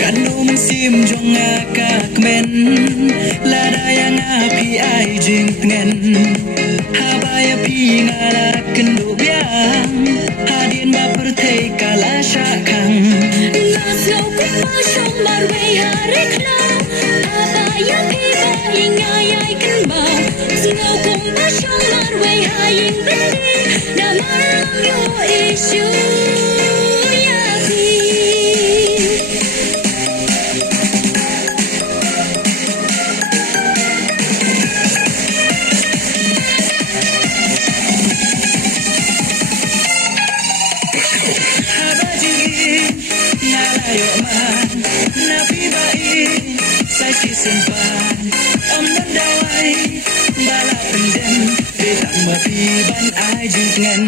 Kanong sim jong kakmen lada yang api ai jing pengen habaya pi ngala kendo biang hadin ba pertei kala syakang naslo ku ma shong mar wei hare kla habaya pi ba ingai ai kan ba sno ku ma shong mar wei haing beli na marang yo issue simpan om mendawai bala pendem betang mapi ban ai jinggen